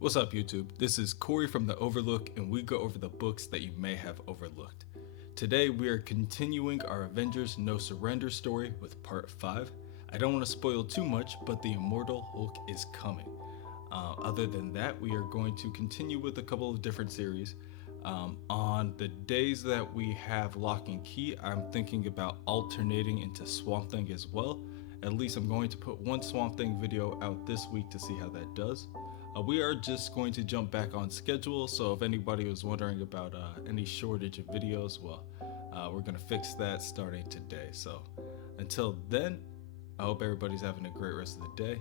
What's up, YouTube? This is Corey from the OverLook, and we go over the books that you may have overlooked. Today, we are continuing our Avengers No Surrender story with part 5. I don't want to spoil too much, but the Immortal Hulk is coming. Other than that, we are going to continue with a couple of different series. On the days that we have Lock and Key, I'm thinking about alternating into Swamp Thing as well. At least I'm going to put one Swamp Thing video out this week to see how that does. We are just going to jump back on schedule, so if anybody was wondering about any shortage of videos, well, we're going to fix that starting today. So until then, I hope everybody's having a great rest of the day.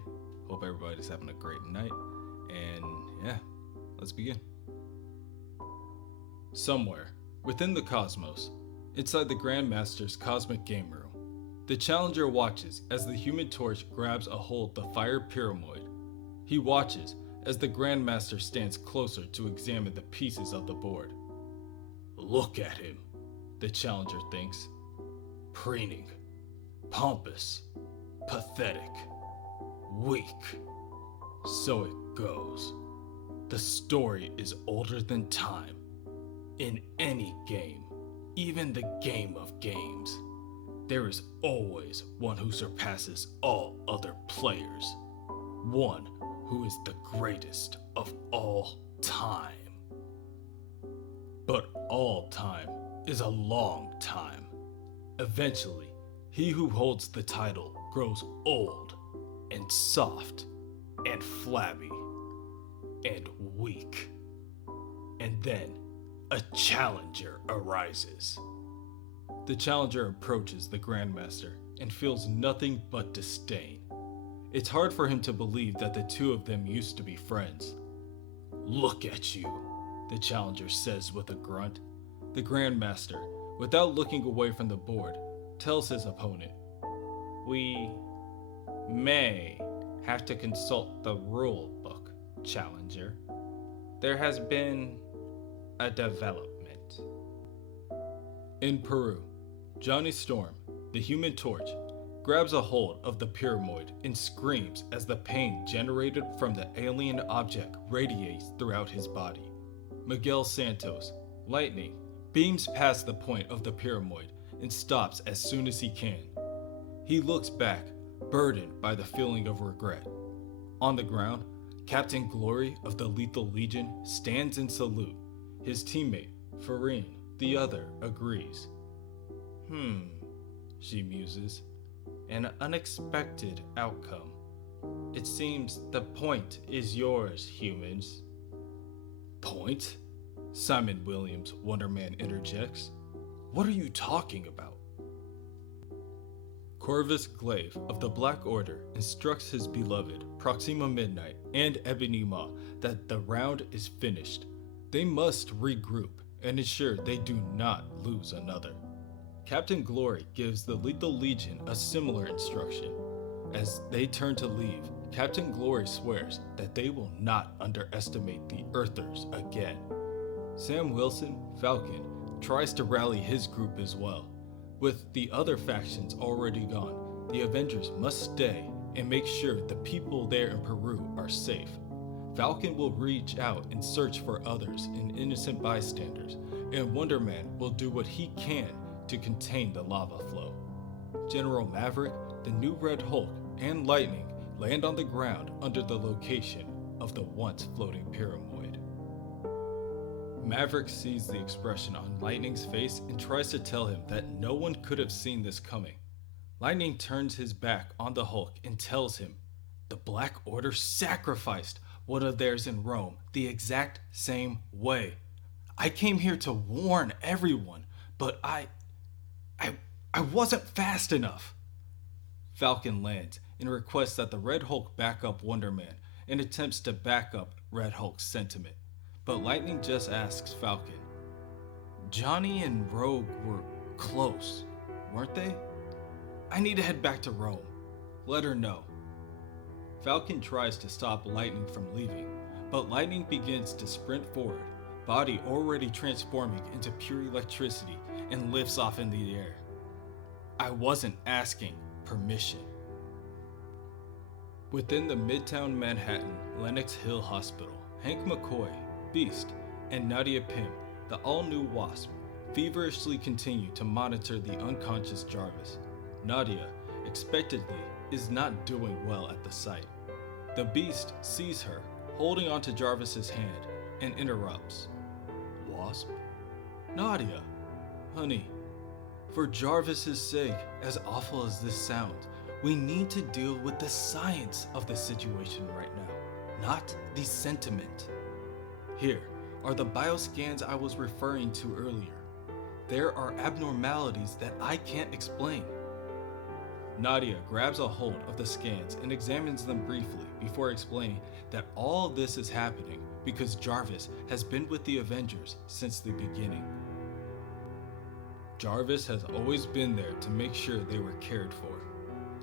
Hope everybody's having a great night. And yeah, let's begin. Somewhere within the cosmos, inside the Grandmaster's cosmic game room, the Challenger watches as the Human Torch grabs a hold of the fire pyramid. He watches as the Grandmaster stands closer to examine the pieces of the board. Look at him, the Challenger thinks. Preening, pompous, pathetic, weak. So it goes. The story is older than time. In any game, even the game of games, there is always one who surpasses all other players. One who is the greatest of all time. But all time is a long time. Eventually, he who holds the title grows old and soft and flabby and weak. And then a challenger arises. The challenger approaches the Grandmaster and feels nothing but disdain. It's hard for him to believe that the two of them used to be friends. Look at you, the challenger says with a grunt. The Grandmaster, without looking away from the board, tells his opponent, "We may have to consult the rule book, Challenger. There has been a development." In Peru, Johnny Storm, the Human Torch, grabs a hold of the pyramid and screams as the pain generated from the alien object radiates throughout his body. Miguel Santos, Lightning, beams past the point of the pyramid and stops as soon as he can. He looks back, burdened by the feeling of regret. On the ground, Captain Glory of the Lethal Legion stands in salute. His teammate, Farine, the other, agrees. She muses. An unexpected outcome. It seems the point is yours, humans. Point? Simon Williams, Wonder Man, interjects. What are you talking about? Corvus Glaive of the Black Order instructs his beloved Proxima Midnight and Ebony Maw that the round is finished. They must regroup and ensure they do not lose another. Captain Glory gives the Lethal Legion a similar instruction. As they turn to leave, Captain Glory swears that they will not underestimate the Earthers again. Sam Wilson, Falcon, tries to rally his group as well. With the other factions already gone, the Avengers must stay and make sure the people there in Peru are safe. Falcon will reach out and search for others and innocent bystanders, and Wonder Man will do what he can to contain the lava flow. General Maverick, the new Red Hulk, and Lightning land on the ground under the location of the once floating pyramid. Maverick sees the expression on Lightning's face and tries to tell him that no one could have seen this coming. Lightning turns his back on the Hulk and tells him, the Black Order sacrificed one of theirs in Rome the exact same way. I came here to warn everyone, but I wasn't fast enough. Falcon lands and requests that the Red Hulk back up Wonder Man and attempts to back up Red Hulk's sentiment. But Lightning just asks Falcon, Johnny and Rogue were close, weren't they? I need to head back to Rome. Let her know. Falcon tries to stop Lightning from leaving, but Lightning begins to sprint forward, body already transforming into pure electricity, and lifts off in the air. I wasn't asking permission. Within the Midtown Manhattan Lenox Hill Hospital, Hank McCoy, Beast, and Nadia Pym, the all-new Wasp, feverishly continue to monitor the unconscious Jarvis. Nadia, expectedly, is not doing well at the sight. The Beast sees her, holding onto Jarvis's hand, and interrupts. Wasp? Nadia, honey, for Jarvis's sake, as awful as this sounds, we need to deal with the science of the situation right now, not the sentiment. Here are the bioscans I was referring to earlier. There are abnormalities that I can't explain. Nadia grabs a hold of the scans and examines them briefly before explaining that all of this is happening because Jarvis has been with the Avengers since the beginning. Jarvis has always been there to make sure they were cared for.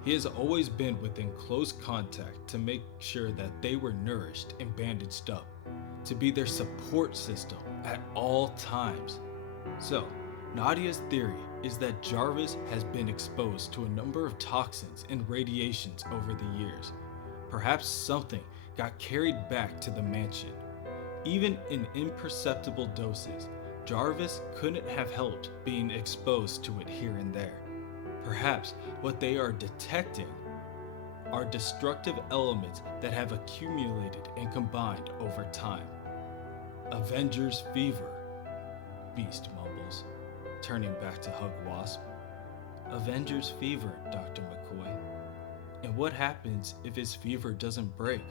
He has always been within close contact to make sure that they were nourished and bandaged up, to be their support system at all times. So, Nadia's theory is that Jarvis has been exposed to a number of toxins and radiations over the years. Perhaps something got carried back to the mansion. Even in imperceptible doses, Jarvis couldn't have helped being exposed to it here and there. Perhaps what they are detecting are destructive elements that have accumulated and combined over time. Avengers fever, Beast mumbles, turning back to hug Wasp. Avengers fever, Dr. McCoy. And what happens if his fever doesn't break?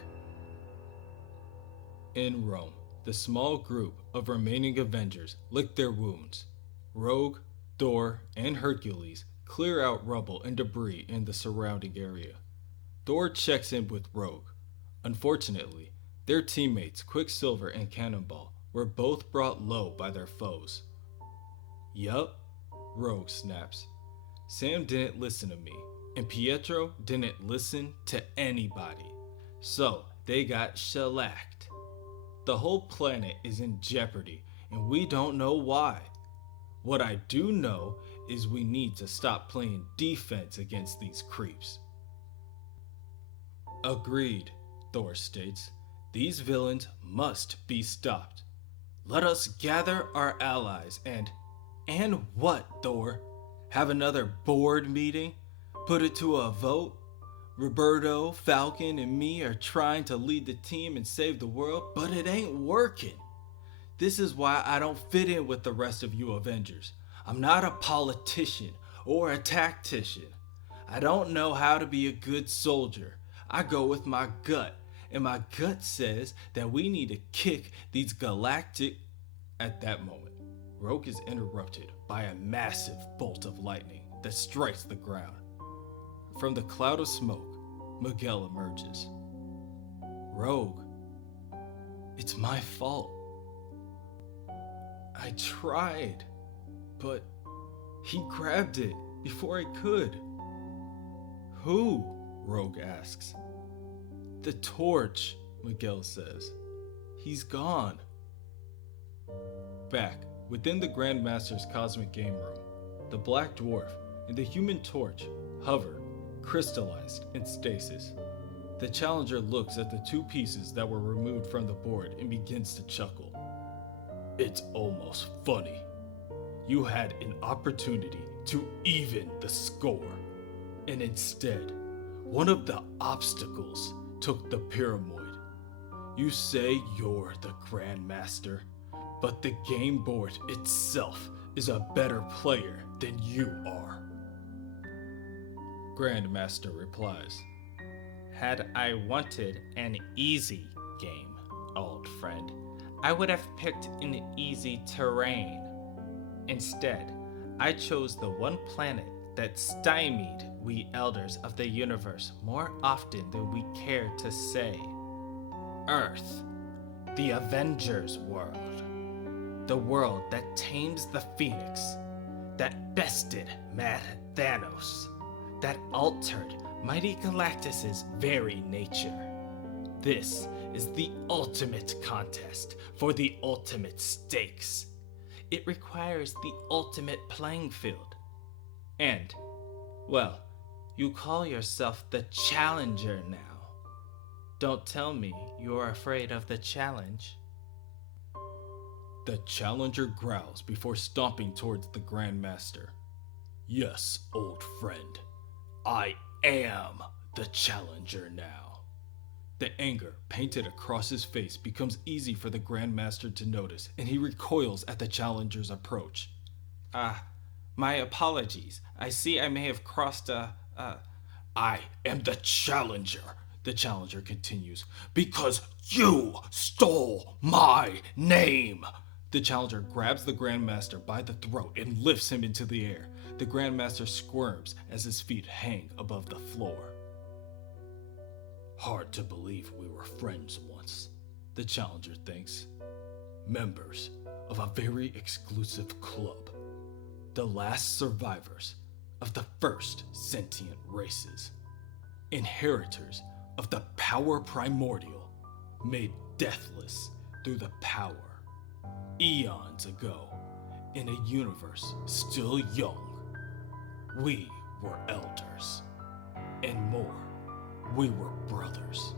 In Rome, the small group of remaining Avengers lick their wounds. Rogue, Thor, and Hercules clear out rubble and debris in the surrounding area. Thor checks in with Rogue. Unfortunately, their teammates Quicksilver and Cannonball were both brought low by their foes. Yup, Rogue snaps. Sam didn't listen to me, and Pietro didn't listen to anybody. So they got shellacked. The whole planet is in jeopardy, and we don't know why. What I do know is we need to stop playing defense against these creeps. Agreed, Thor states. These villains must be stopped. Let us gather our allies and what, Thor? Have another board meeting? Put it to a vote? Roberto, Falcon, and me are trying to lead the team and save the world, but it ain't working. This is why I don't fit in with the rest of you Avengers. I'm not a politician or a tactician. I don't know how to be a good soldier. I go with my gut, and my gut says that we need to kick these galactic... At that moment, Rogue is interrupted by a massive bolt of lightning that strikes the ground. From the cloud of smoke, Miguel emerges. Rogue, it's my fault. I tried, but he grabbed it before I could. Who? Rogue asks. The torch, Miguel says. He's gone. Back within the Grandmaster's cosmic game room, the Black Dwarf and the Human Torch hover, crystallized in stasis. The Challenger looks at the two pieces that were removed from the board and begins to chuckle. It's almost funny. You had an opportunity to even the score, and instead, one of the obstacles took the Pyramid. You say you're the Grandmaster, but the game board itself is a better player than you are. Grandmaster replies, Had I wanted an easy game, old friend, I would have picked an easy terrain. Instead, I chose the one planet that stymied we elders of the universe more often than we care to say. Earth, the Avengers world. The world that tames the Phoenix, that bested Mad Thanos, that altered mighty Galactus's very nature. This is the ultimate contest for the ultimate stakes. It requires the ultimate playing field. And, well, you call yourself the Challenger now. Don't tell me you're afraid of the challenge. The challenger growls before stomping towards the Grandmaster. Yes, old friend. I am the challenger now. The anger painted across his face becomes easy for the Grandmaster to notice, and he recoils at the challenger's approach. My apologies. I see I may have crossed I am the challenger, the challenger continues, because you stole my name. The challenger grabs the Grandmaster by the throat and lifts him into the air. The Grandmaster squirms as his feet hang above the floor. Hard to believe we were friends once, the challenger thinks. Members of a very exclusive club. The last survivors of the first sentient races. Inheritors of the power primordial, made deathless through the power. Eons ago, in a universe still young, we were elders. And more, we were brothers.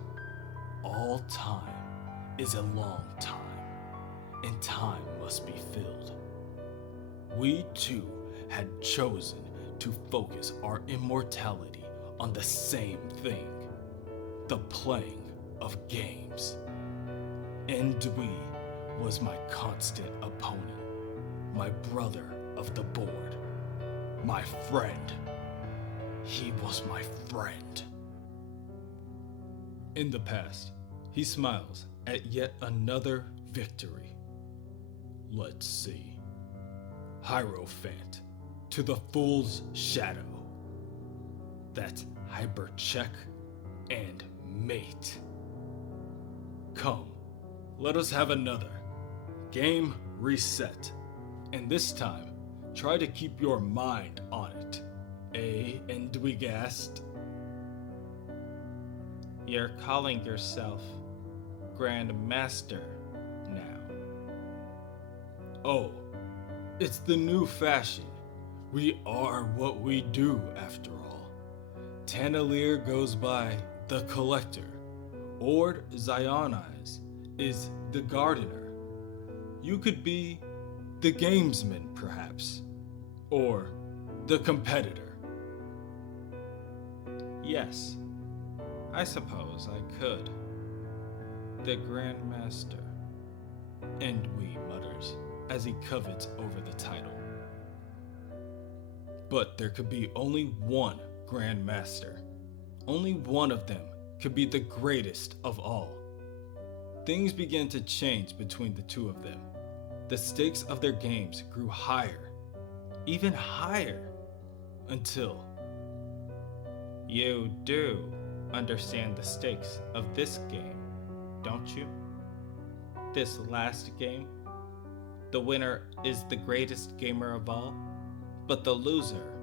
All time is a long time, and time must be filled. We too had chosen to focus our immortality on the same thing, the playing of games. Ewing was my constant opponent, my brother of the board, my friend. He was my friend. In the past, he smiles at yet another victory. Let's see. Hierophant to the Fool's Shadow. That's Hypercheck and Mate. Come, let us have another. Game reset. And this time, try to keep your mind on it. Endwigast? You're calling yourself Grandmaster now. Oh, it's the new fashion. We are what we do, after all. Tanalier goes by the Collector. Ord Zionize is the Gardener. You could be the Gamesman, perhaps. Or the Competitor. Yes, I suppose I could. The Grandmaster. Ewing mutters as he covets over the title. But there could be only one Grandmaster. Only one of them could be the greatest of all. Things began to change between the two of them. The stakes of their games grew higher, even higher, until... You do understand the stakes of this game, don't you? This last game? The winner is the greatest gamer of all, but the loser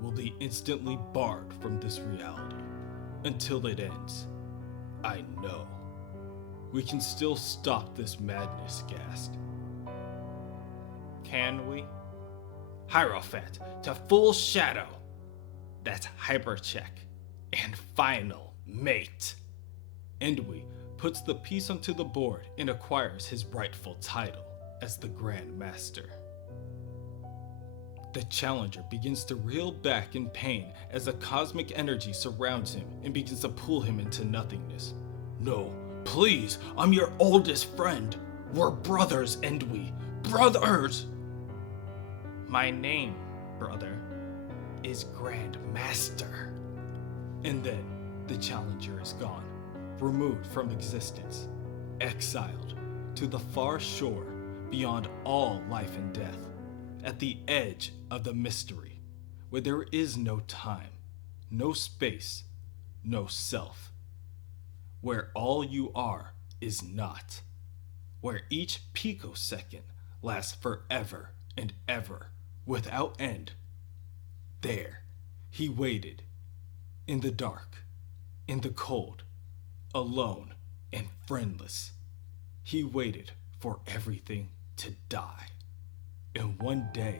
will be instantly barred from this reality until it ends. I know. We can still stop this madness, Gast. Can we? Hierophant to Full Shadow. That's Hypercheck and Final Mate. Ewing puts the piece onto the board and acquires his rightful title as the Grandmaster. The challenger begins to reel back in pain as a cosmic energy surrounds him and begins to pull him into nothingness. No, please, I'm your oldest friend. We're brothers, Ewing. Brothers! My name, brother, is Grandmaster. And then the challenger is gone, removed from existence, exiled to the far shore beyond all life and death, at the edge of the mystery, where there is no time, no space, no self, where all you are is not, where each picosecond lasts forever and ever, without end. There, he waited, in the dark, in the cold, alone and friendless. He waited for everything to die. And one day,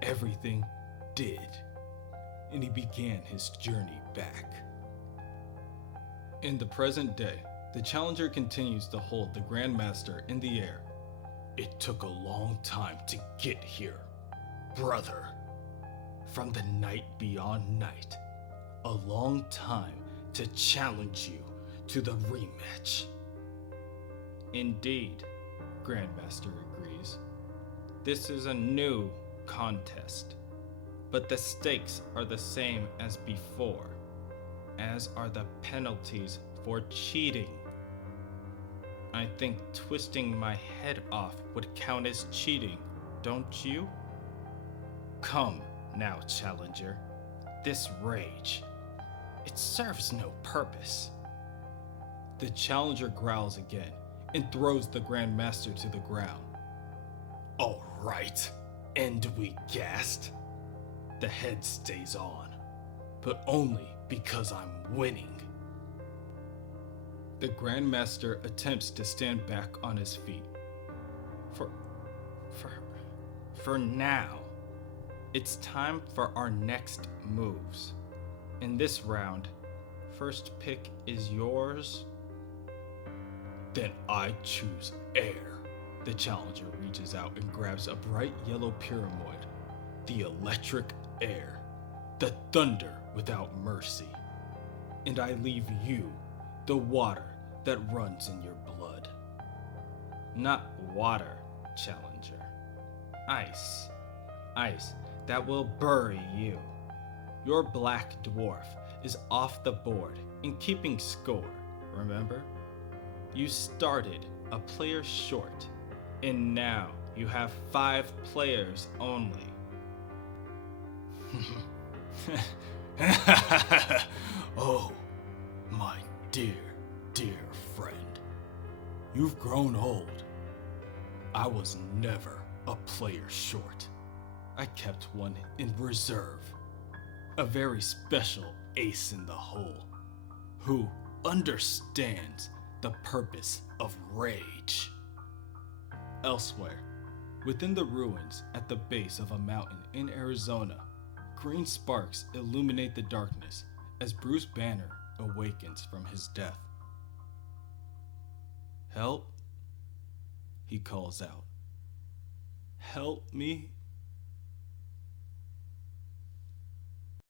everything did, and he began his journey back. In the present day, the Challenger continues to hold the Grandmaster in the air. It took a long time to get here, brother. From the night beyond night, a long time to challenge you to the rematch. Indeed, Grandmaster agrees. This is a new contest, but the stakes are the same as before, as are the penalties for cheating. I think twisting my head off would count as cheating, don't you? Come now, Challenger. This rage, it serves no purpose. The Challenger growls again and throws the Grandmaster to the ground. All right, and we gassed. The head stays on, but only because I'm winning. The Grandmaster attempts to stand back on his feet. For now, it's time for our next moves. In this round, first pick is yours. Then I choose air. The Challenger reaches out and grabs a bright yellow pyramid. The electric air. The thunder without mercy. And I leave you the water that runs in your blood. Not water, Challenger. Ice. Ice that will bury you. Your black dwarf is off the board in keeping score, remember? You started a player short, and now you have 5 players only. Oh, my dear, dear friend. You've grown old. I was never a player short. I kept one in reserve. A very special ace in the hole, who understands the purpose of rage. Elsewhere, within the ruins at the base of a mountain in Arizona, green sparks illuminate the darkness as Bruce Banner awakens from his death. Help, he calls out. Help me.